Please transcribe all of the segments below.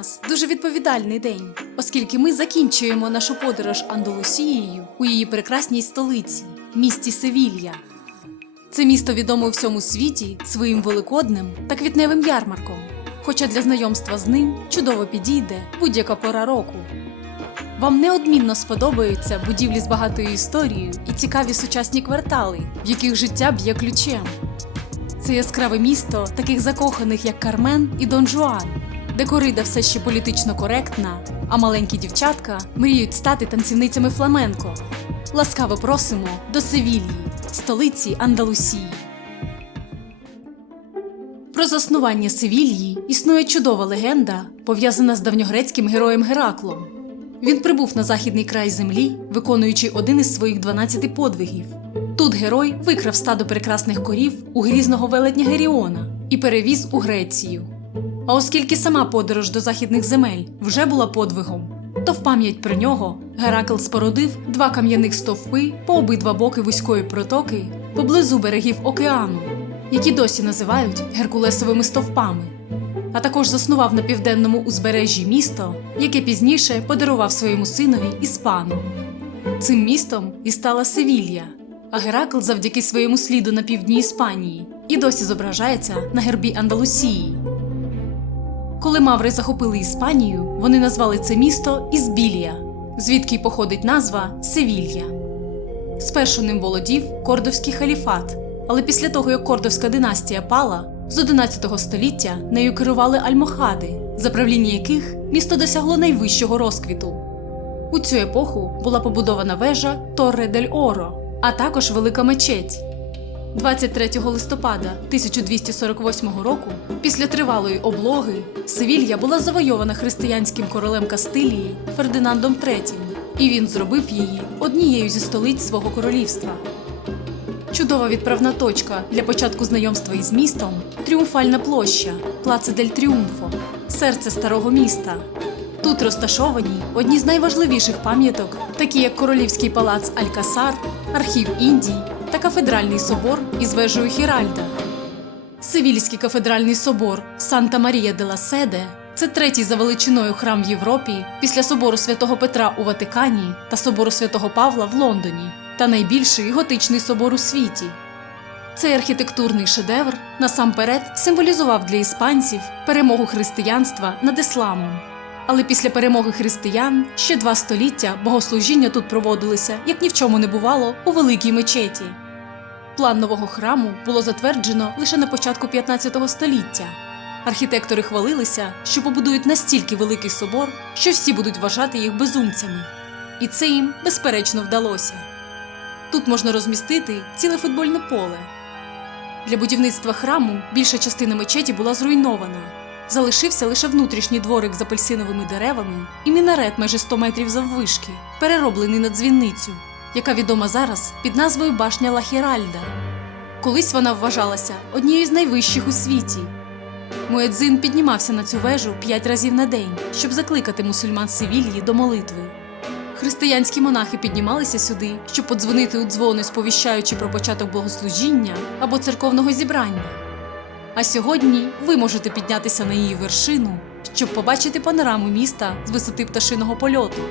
нас дуже відповідальний день, оскільки ми закінчуємо нашу подорож Андалусією у її прекрасній столиці, місті Севілья. Це місто відоме у всьому світі своїм великодним та квітневим ярмарком. Хоча для знайомства з ним чудово підійде будь-яка пора року. Вам неодмінно сподобаються будівлі з багатою історією і цікаві сучасні квартали, в яких життя б'є ключем. Це яскраве місто таких закоханих, як Кармен і Дон Жуан, де корида все ще політично коректна, а маленькі дівчатка мріють стати танцівницями фламенко. Ласкаво просимо до Севілії, столиці Андалусії. Про заснування Севільї існує чудова легенда, пов'язана з давньогрецьким героєм Гераклом. Він прибув на західний край землі, виконуючи один із своїх 12 подвигів. Тут герой викрав стадо прекрасних корів у грізного велетня Геріона і перевіз у Грецію. А оскільки сама подорож до західних земель вже була подвигом, то в пам'ять про нього Геракл спорудив два кам'яних стовпи по обидва боки вузької протоки поблизу берегів океану, які досі називають Геркулесовими стовпами а також заснував на південному узбережжі місто, яке пізніше подарував своєму синові Іспану. Цим містом і стала Севілья, а Геракл завдяки своєму сліду на півдні Іспанії і досі зображається на гербі Андалусії. Коли маври захопили Іспанію, вони назвали це місто Ізбілія, звідки й походить назва Севілья. Спершу ним володів Кордовський халіфат, але після того, як Кордовська династія пала, з 11 століття нею керували альмохади, за правління яких місто досягло найвищого розквіту. У цю епоху була побудована вежа Торре дель Оро, а також велика мечеть. 23 листопада 1248 року, після тривалої облоги, Севілья була завойована християнським королем Кастилії Фердинандом III, і він зробив її однією зі столиць свого королівства. Чудова відправна точка для початку знайомства із містом тріумфальна площа Плаце дель Тріумфо, серце старого міста. Тут розташовані одні з найважливіших пам'яток, такі як Королівський палац Алькасар, архів Індій та кафедральний собор із вежею Хіральда. Севільський кафедральний собор Санта Марія де ла Седе це третій за величиною храм в Європі після собору святого Петра у Ватикані та собору святого Павла в Лондоні та найбільший готичний собор у світі. Цей архітектурний шедевр насамперед символізував для іспанців перемогу християнства над ісламом. Але після перемоги християн ще два століття богослужіння тут проводилися, як ні в чому не бувало, у великій мечеті. План нового храму було затверджено лише на початку 15 століття. Архітектори хвалилися, що побудують настільки великий собор, що всі будуть вважати їх безумцями. І це їм безперечно вдалося. Тут можна розмістити ціле футбольне поле. Для будівництва храму більша частина мечеті була зруйнована. Залишився лише внутрішній дворик з апельсиновими деревами і мінарет майже 100 метрів заввишки, перероблений на дзвіницю, яка відома зараз під назвою Башня Лахіральда. Колись вона вважалася однією з найвищих у світі. Муедзин піднімався на цю вежу п'ять разів на день, щоб закликати мусульман Севільї до молитви. Християнські монахи піднімалися сюди, щоб подзвонити у дзвони, сповіщаючи про початок богослужіння або церковного зібрання. А сьогодні ви можете піднятися на її вершину, щоб побачити панораму міста з висоти пташиного польоту.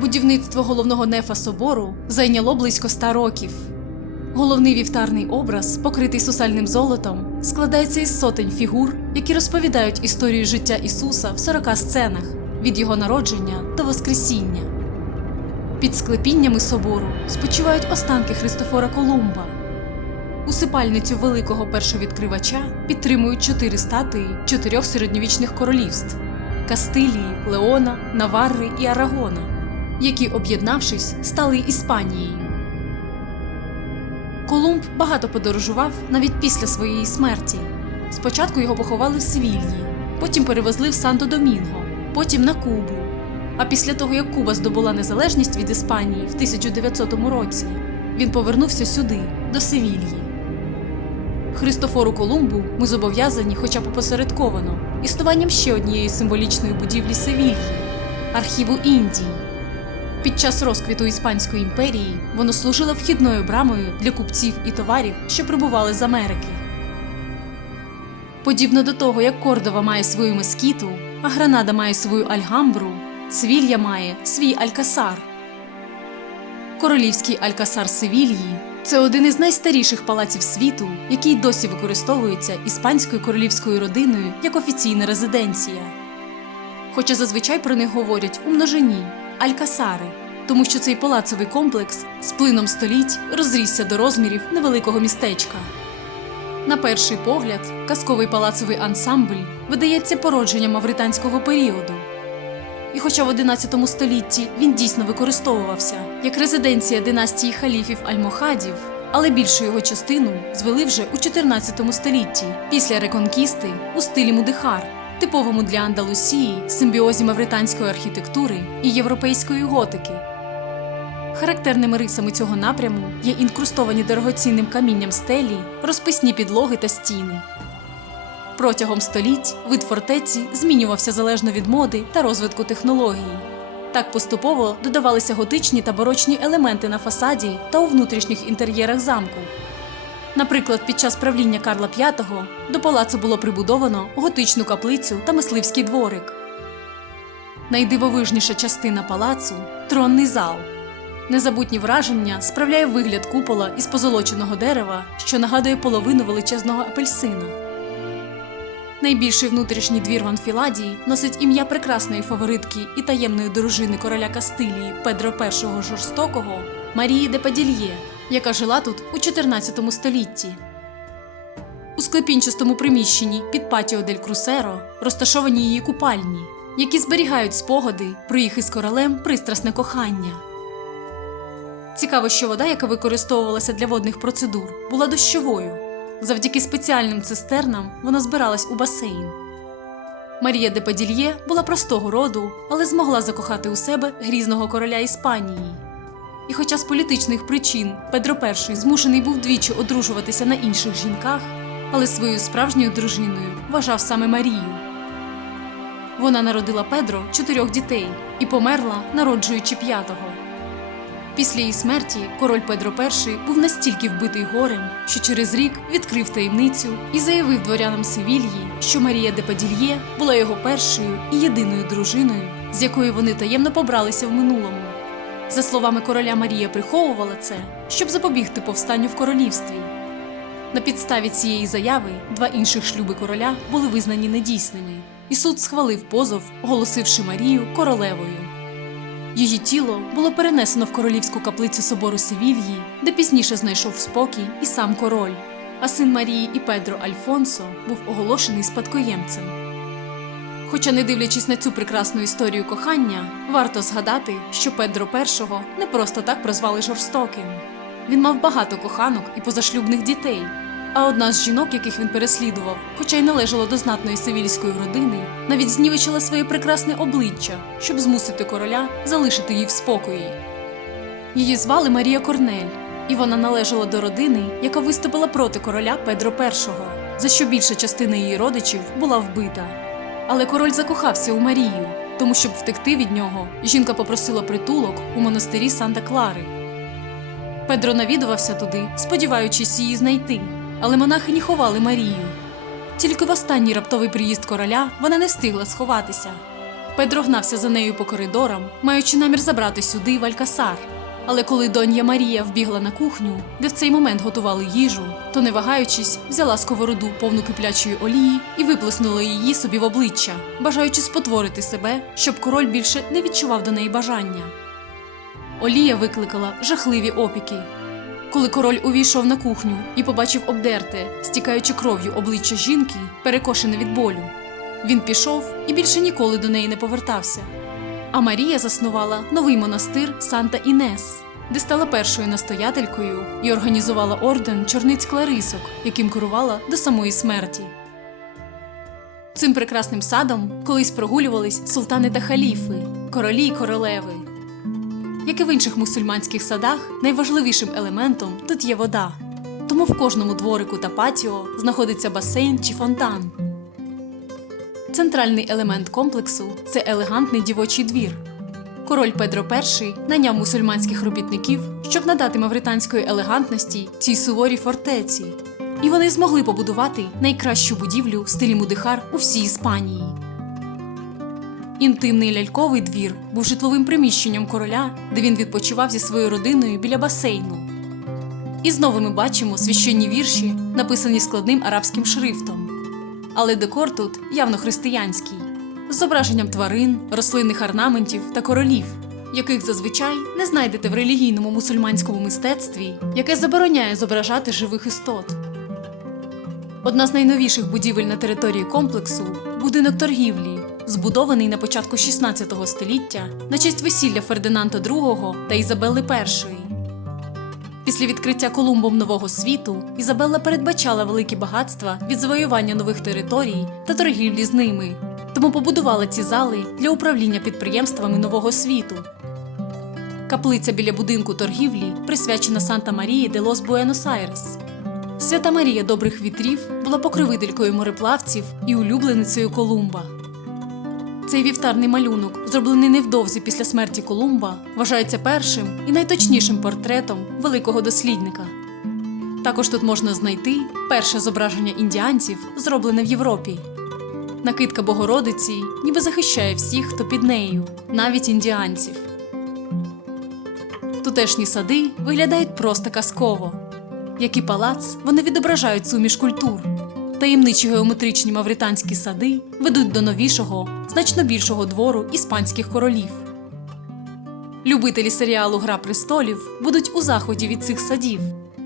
Будівництво головного нефа собору зайняло близько ста років. Головний вівтарний образ, покритий сусальним золотом, складається із сотень фігур, які розповідають історію життя Ісуса в 40 сценах від його народження до Воскресіння. Під склепіннями собору спочивають останки Христофора Колумба. Усипальницю великого першовідкривача підтримують чотири статуї чотирьох середньовічних королівств Кастилії, Леона, Наварри і Арагона, які, об'єднавшись, стали Іспанією. Колумб багато подорожував навіть після своєї смерті. Спочатку його поховали в Севільї, потім перевезли в Санто-Домінго, потім на Кубу. А після того, як Куба здобула незалежність від Іспанії в 1900 році, він повернувся сюди, до Севільї. Христофору Колумбу ми зобов'язані, хоча б опосередковано, існуванням ще однієї символічної будівлі Севільї архіву Індії. Під час розквіту Іспанської імперії воно служило вхідною брамою для купців і товарів, що прибували з Америки. Подібно до того, як Кордова має свою мескіту, а Гранада має свою Альгамбру, Севілья має свій Алькасар. Королівський Алькасар Севільї це один із найстаріших палаців світу, який досі використовується іспанською королівською родиною як офіційна резиденція. Хоча зазвичай про них говорять у множині Алькасари, тому що цей палацовий комплекс з плином століть розрісся до розмірів невеликого містечка. На перший погляд, казковий палацовий ансамбль видається породженням мавританського періоду. І хоча в 11 столітті він дійсно використовувався як резиденція династії халіфів Альмохадів, але більшу його частину звели вже у 14 столітті після реконкісти у стилі мудихар, типовому для Андалусії симбіозі мавританської архітектури і європейської готики. Характерними рисами цього напряму є інкрустовані дорогоцінним камінням стелі, розписні підлоги та стіни. Протягом століть вид фортеці змінювався залежно від моди та розвитку технології. Так поступово додавалися готичні та барочні елементи на фасаді та у внутрішніх інтер'єрах замку. Наприклад, під час правління Карла V до палацу було прибудовано готичну каплицю та мисливський дворик. Найдивовижніша частина палацу тронний зал. Незабутні враження справляє вигляд купола із позолоченого дерева, що нагадує половину величезного апельсина. Найбільший внутрішній двір в Анфіладії носить ім'я прекрасної фаворитки і таємної дружини короля Кастилії Педро І Жорстокого Марії де Падільє, яка жила тут у 14 столітті. У склепінчастому приміщенні під патіо дель Крусеро розташовані її купальні, які зберігають спогади про їх із королем пристрасне кохання. Цікаво, що вода, яка використовувалася для водних процедур, була дощовою. Завдяки спеціальним цистернам вона збиралась у басейн. Марія де Падільє була простого роду, але змогла закохати у себе грізного короля Іспанії. І хоча з політичних причин Педро І змушений був двічі одружуватися на інших жінках, але своєю справжньою дружиною вважав саме Марію. Вона народила Педро чотирьох дітей і померла, народжуючи п'ятого. Після її смерті король Педро І був настільки вбитий горем, що через рік відкрив таємницю і заявив дворянам Севільї, що Марія де Падільє була його першою і єдиною дружиною, з якою вони таємно побралися в минулому. За словами короля, Марія приховувала це, щоб запобігти повстанню в королівстві. На підставі цієї заяви два інших шлюби короля були визнані недійсними, і суд схвалив позов, оголосивши Марію королевою. Її тіло було перенесено в королівську каплицю собору Севільї, де пізніше знайшов спокій і сам король. А син Марії і Педро Альфонсо був оголошений спадкоємцем. Хоча, не дивлячись на цю прекрасну історію кохання, варто згадати, що Педро І не просто так прозвали жорстоким. Він мав багато коханок і позашлюбних дітей. А одна з жінок, яких він переслідував, хоча й належала до знатної севільської родини, навіть знівечила своє прекрасне обличчя, щоб змусити короля залишити її в спокої. Її звали Марія Корнель, і вона належала до родини, яка виступила проти короля Педро І, за що більша частина її родичів була вбита. Але король закохався у Марію, тому щоб втекти від нього, жінка попросила притулок у монастирі Санта Клари. Педро навідувався туди, сподіваючись її знайти, але монахині ховали Марію. Тільки в останній раптовий приїзд короля вона не встигла сховатися. Педро гнався за нею по коридорам, маючи намір забрати сюди в Алькасар. Але коли донья Марія вбігла на кухню, де в цей момент готували їжу, то, не вагаючись, взяла сковороду повну киплячої олії і виплеснула її собі в обличчя, бажаючи спотворити себе, щоб король більше не відчував до неї бажання. Олія викликала жахливі опіки. Коли король увійшов на кухню і побачив обдерте, стікаючи кров'ю обличчя жінки, перекошене від болю, він пішов і більше ніколи до неї не повертався. А Марія заснувала новий монастир Санта Інес, де стала першою настоятелькою і організувала орден чорниць Кларисок, яким керувала до самої смерті. Цим прекрасним садом колись прогулювались султани та халіфи, королі й королеви. Як і в інших мусульманських садах, найважливішим елементом тут є вода. Тому в кожному дворику та патіо знаходиться басейн чи фонтан. Центральний елемент комплексу це елегантний дівочий двір. Король Педро І найняв мусульманських робітників, щоб надати мавританської елегантності цій суворій фортеці. І вони змогли побудувати найкращу будівлю в стилі мудихар у всій Іспанії. Інтимний ляльковий двір був житловим приміщенням короля, де він відпочивав зі своєю родиною біля басейну. І знову ми бачимо священні вірші, написані складним арабським шрифтом. Але декор тут явно християнський, з зображенням тварин, рослинних орнаментів та королів, яких зазвичай не знайдете в релігійному мусульманському мистецтві, яке забороняє зображати живих істот. Одна з найновіших будівель на території комплексу будинок торгівлі, збудований на початку 16 століття на честь весілля Фердинанда II та Ізабелли І. Після відкриття Колумбом нового світу Ізабелла передбачала великі багатства від завоювання нових територій та торгівлі з ними, тому побудувала ці зали для управління підприємствами нового світу. Каплиця біля будинку торгівлі присвячена Санта Марії де лос Буенос-Айрес. Свята Марія добрих вітрів була покровителькою мореплавців і улюбленицею Колумба. Цей вівтарний малюнок, зроблений невдовзі після смерті Колумба, вважається першим і найточнішим портретом великого дослідника. Також тут можна знайти перше зображення індіанців, зроблене в Європі. Накидка Богородиці ніби захищає всіх, хто під нею, навіть індіанців. Тутешні сади виглядають просто казково. Як і палац, вони відображають суміш культур. Таємничі геометричні мавританські сади ведуть до новішого, значно більшого двору іспанських королів. Любителі серіалу Гра престолів будуть у заході від цих садів,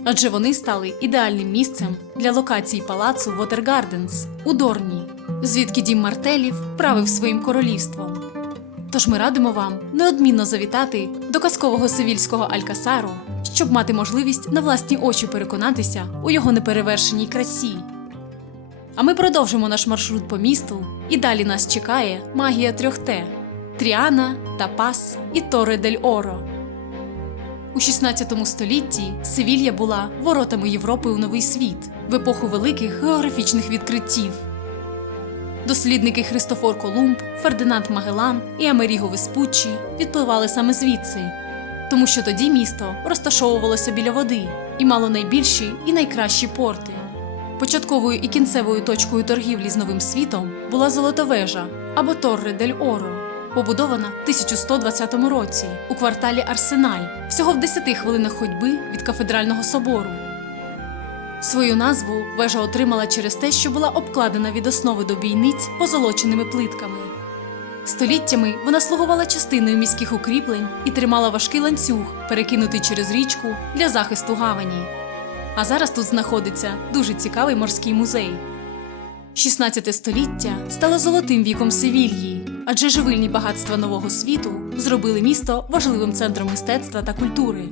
адже вони стали ідеальним місцем для локації палацу Вотергарденс у Дорні, звідки дім Мартелів правив своїм королівством. Тож ми радимо вам неодмінно завітати до казкового севільського Алькасару, щоб мати можливість на власні очі переконатися у його неперевершеній красі. А ми продовжимо наш маршрут по місту, і далі нас чекає магія трьох Т Тріана, Тапас і Торе дель Оро. У 16 столітті Севілья була воротами Європи у новий світ в епоху великих географічних відкриттів. Дослідники Христофор Колумб, Фердинанд Магелан і Амеріго Веспуччі відпливали саме звідси, тому що тоді місто розташовувалося біля води і мало найбільші і найкращі порти. Початковою і кінцевою точкою торгівлі з новим світом була Золотовежа або Торре дель Оро, побудована в 1120 році у кварталі Арсеналь, всього в 10 хвилинах ходьби від кафедрального собору. Свою назву вежа отримала через те, що була обкладена від основи до бійниць позолоченими плитками. Століттями вона слугувала частиною міських укріплень і тримала важкий ланцюг, перекинутий через річку для захисту гавані. А зараз тут знаходиться дуже цікавий морський музей. 16 століття стало золотим віком Севільї, адже живильні багатства нового світу зробили місто важливим центром мистецтва та культури.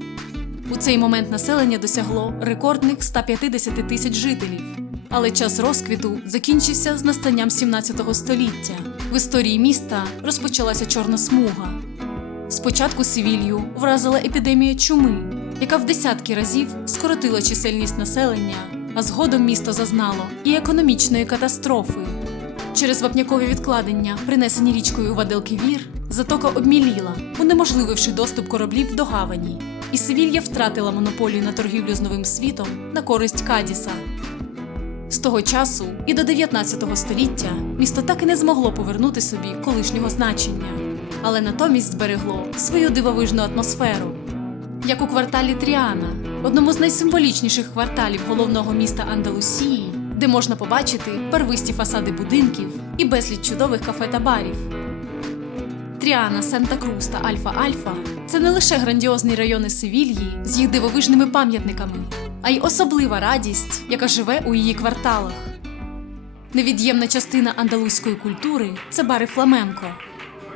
У цей момент населення досягло рекордних 150 тисяч жителів. Але час розквіту закінчився з настанням 17 століття. В історії міста розпочалася чорна смуга. Спочатку Севілью вразила епідемія чуми, яка в десятки разів скоротила чисельність населення, а згодом місто зазнало і економічної катастрофи. Через вапнякові відкладення, принесені річкою Ваделківір, затока обміліла, унеможлививши доступ кораблів до гавані, і Севілья втратила монополію на торгівлю з новим світом на користь Кадіса. З того часу і до 19 століття місто так і не змогло повернути собі колишнього значення, але натомість зберегло свою дивовижну атмосферу. Як у кварталі Тріана, одному з найсимволічніших кварталів головного міста Андалусії, де можна побачити первисті фасади будинків і безліч чудових кафе та барів. Тріана, Санта-Крус та Альфа-Альфа це не лише грандіозні райони Севільї з їх дивовижними пам'ятниками, а й особлива радість, яка живе у її кварталах. Невід'ємна частина андалузької культури це бари фламенко.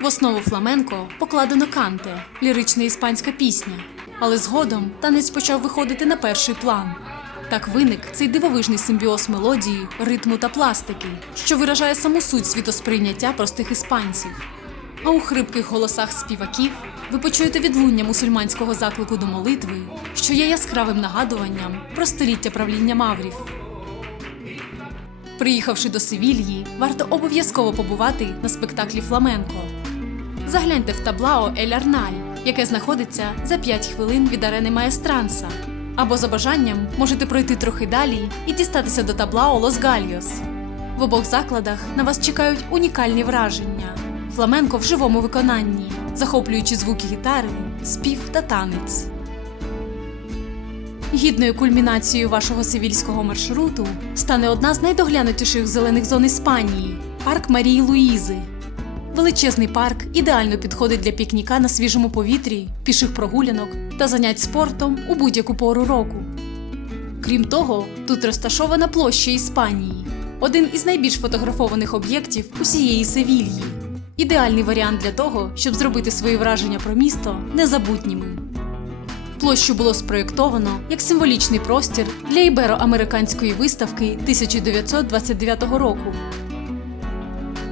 В основу фламенко покладено канте, лірична іспанська пісня, але згодом танець почав виходити на перший план. Так виник цей дивовижний симбіоз мелодії, ритму та пластики, що виражає саму суть світосприйняття простих іспанців. А у хрипких голосах співаків ви почуєте відлуння мусульманського заклику до молитви, що є яскравим нагадуванням про століття правління маврів. Приїхавши до Севільї, варто обов'язково побувати на спектаклі Фламенко. Загляньте в таблао Ель Арналь, яке знаходиться за 5 хвилин від арени Маестранса. Або за бажанням можете пройти трохи далі і дістатися до таблао Лос Гальйос. В обох закладах на вас чекають унікальні враження. фламенко в живому виконанні, захоплюючи звуки гітари, спів та танець. Гідною кульмінацією вашого севільського маршруту стане одна з найдоглянутіших зелених зон Іспанії парк Марії Луїзи. Величезний парк ідеально підходить для пікніка на свіжому повітрі, піших прогулянок та занять спортом у будь-яку пору року. Крім того, тут розташована площа Іспанії, один із найбільш фотографованих об'єктів усієї Севільї. Ідеальний варіант для того, щоб зробити свої враження про місто незабутніми. Площу було спроєктовано як символічний простір для ібероамериканської виставки 1929 року.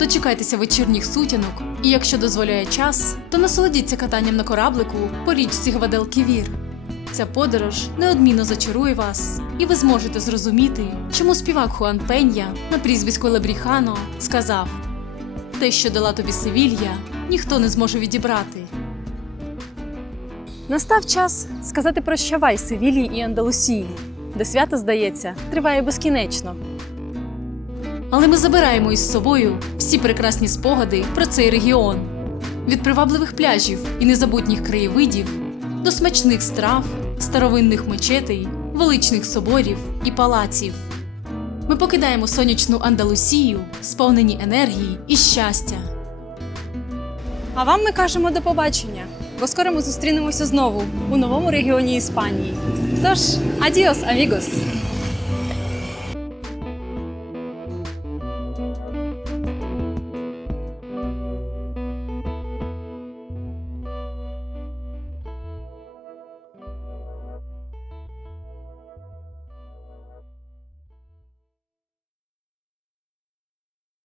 Дочекайтеся вечірніх сутінок, і якщо дозволяє час, то насолодіться катанням на кораблику по річці Гвадалківір. Ця подорож неодмінно зачарує вас, і ви зможете зрозуміти, чому співак Хуан Пенья на прізвисько Лебріхано сказав: Те, що дала тобі Севілья, ніхто не зможе відібрати. Настав час сказати прощавай Севілії і Андалусії, де свято, здається, триває безкінечно. Але ми забираємо із собою всі прекрасні спогади про цей регіон від привабливих пляжів і незабутніх краєвидів до смачних страв, старовинних мечетей, величних соборів і палаців. Ми покидаємо сонячну Андалусію, сповнені енергії і щастя. А вам ми кажемо до побачення, бо скоро ми зустрінемося знову у новому регіоні Іспанії. Тож, адіос, амігос!